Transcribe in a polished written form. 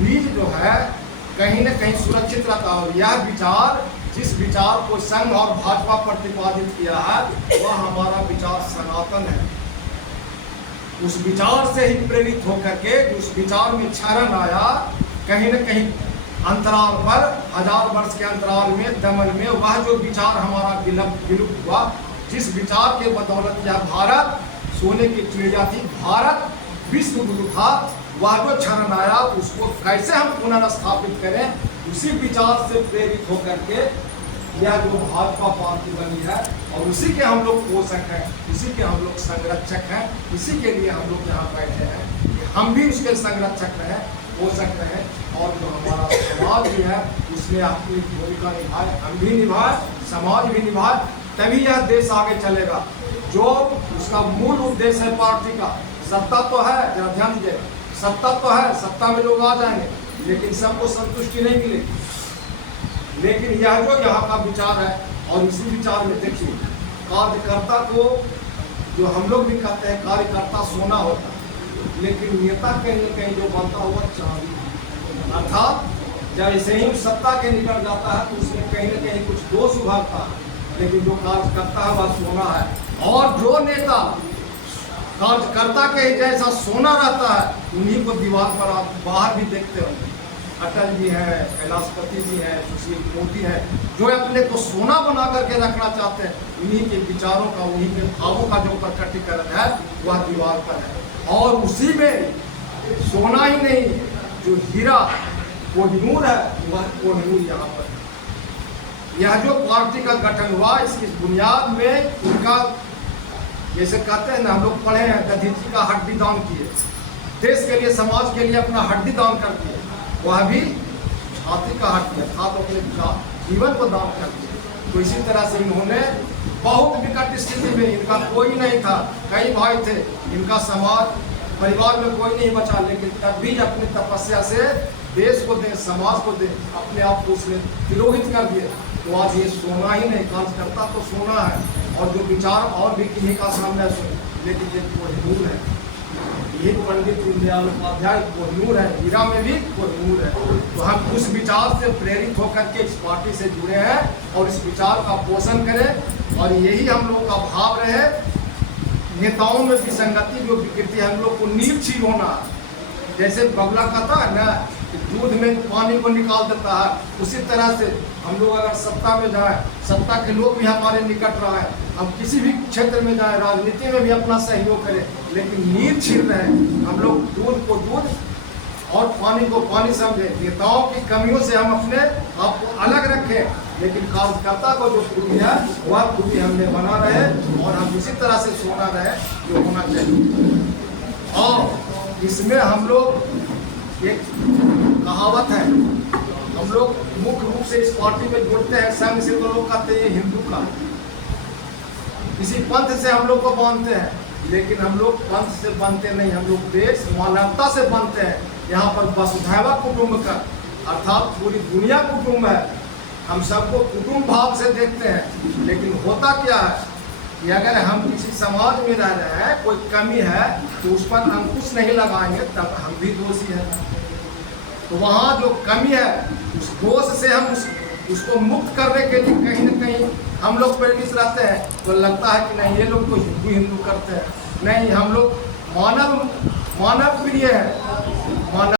बीज जो है कहीं न कहीं सुरक्षित रहता है। और यह विचार, जिस विचार को संघ और भाजपा प्रतिपादित किया है, वह हमारा विचार सनातन है। उस विचार से ही प्रेरित होकर के उस विचार में क्षरण आया, कहीं न कहीं अंतराल पर 1000 वर्ष के अंतराल में दमन में वह जो विचार हमारा विलुप्त हुआ, जिस विचार के बदौलत यह भारत सोने की चिड़िया थी, भारत विश्व गुरु था, वह जो क्षरण आया उसको कैसे हम पुनर्स्थापित करें, उसी विचार से प्रेरित होकर के यह जो भाजपा पार्टी बनी है, और उसी के हम लोग पोषक हैं, इसी के हम लोग संरक्षक हैं। इसी के लिए हम लोग यहाँ बैठे हैं कि हम भी उसके संरक्षक रहें, पोषक रहें, और जो हमारा समाज भी है उसमें अपनी भूमिका निभाए, हम भी निभाए, समाज भी निभाए, तभी यह देश आगे चलेगा। जो उसका मूल उद्देश्य है पार्टी का, सत्ता तो है, जरा ध्यान दीजिए, सत्ता तो है, सत्ता में लोग आ जाएंगे, लेकिन सबको संतुष्टि नहीं मिलेगी। लेकिन यह जो यहाँ का विचार है, और इसी विचार में देखिए, कार्यकर्ता को, जो हम लोग भी कहते हैं कार्यकर्ता सोना होता है, लेकिन नेता कहीं न कहीं जो बनता हुआ चांदी, अर्थात जब ऐसे ही सत्ता के निकल जाता है तो उसमें कहीं न कहीं कुछ दोष उभरता है, लेकिन जो कार्यकर्ता है वह सोना है। और जो नेता कार्यकर्ता के जैसा सोना रहता है, उन्हीं को दीवार पर आप बाहर भी देखते होंगे, अटल जी हैं, कैलाशपति जी हैं, सुशील मोदी हैं, जो अपने को सोना बना करके रखना चाहते हैं, उन्हीं के विचारों का, उन्हीं के भावों का जो प्रकटीकरण है वह दीवार पर है। और उसी में सोना ही नहीं, जो हीरा कोहिनूर है, वह कोहिनूर यहाँ पर। यह जो पार्टी का गठन हुआ, इसकी बुनियाद में उनका, जैसे कहते हैं ना, हम लोग पढ़े हैं, दधीचि का हड्डी दान किए, देश के लिए, समाज के लिए अपना हड्डी दान कर दिए, वह भी छाती का हड्डी था, तो अपने जीवन को दान कर दिया। तो इसी तरह से इन्होंने बहुत विकट स्थिति में, इनका कोई नहीं था, कई भाई थे, इनका समाज परिवार में कोई नहीं बचा, लेकिन तब भी अपनी तपस्या से देश को दे, समाज को दे, अपने आप को उसने तिरोहित कर दिया। तो आज ये सोना ही नहीं, कार्यकर्ता तो सोना है, और जो विचार और भी किन्हीं का सामने सुने, लेकिन ये कोहिनूर है, ये पंडित दीनदयाल उपाध्याय कोहिनूर है, हीरा में भी कोहिनूर है। तो हम उस विचार से प्रेरित होकर के इस पार्टी से जुड़े हैं, और इस विचार का पोषण करें, और यही हम लोग का भाव रहे। नेताओं में विसंगति, जो विकृति, हम लोग को नीरछी होना, जैसे बगुला कहता है ना, दूध में पानी को निकाल देता है, उसी तरह से हम लोग अगर सत्ता में जाए, सत्ता के लोग भी हमारे निकट रहे, हम किसी भी क्षेत्र में जाए, राजनीति में भी अपना सहयोग करें, लेकिन नीर छीन रहे हैं, हम लोग दूध को दूध और पानी को पानी समझे। नेताओं की कमियों से हम अपने आप को अलग रखें, लेकिन कार्यकर्ता को जो खूबी है वह खूबी हमने बना रहे, और हम इसी तरह से सोना रहे जो होना चाहिए। और इसमें हम लोग, एक कहावत है, हम लोग मुख्य रूप से इस पार्टी में जुड़ते हैं, संघ से तो लोग कहते हैं हिंदू का, इसी पंथ से हम लोग को बांधते हैं, लेकिन हम लोग पंथ से बनते नहीं, हम लोग देश मानवता से बनते हैं। यहाँ पर वसुधैव कुटुंबकम, अर्थात पूरी दुनिया कुटुंब है, हम सबको कुटुंब भाव से देखते हैं। लेकिन होता क्या है कि अगर हम किसी समाज में रह रहे हैं, कोई कमी है, तो उस पर अंकुश नहीं लगाएंगे, तब हम भी दोषी हैं। तो वहाँ जो कमी है, उस दोष से हम उसको मुक्त करने के लिए कहीं न कहीं हम लोग प्रेरित रहते हैं। तो लगता है कि नहीं, ये लोग तो हिंदू हिंदू करते हैं, नहीं, हम लोग मानव प्रिय है, मानव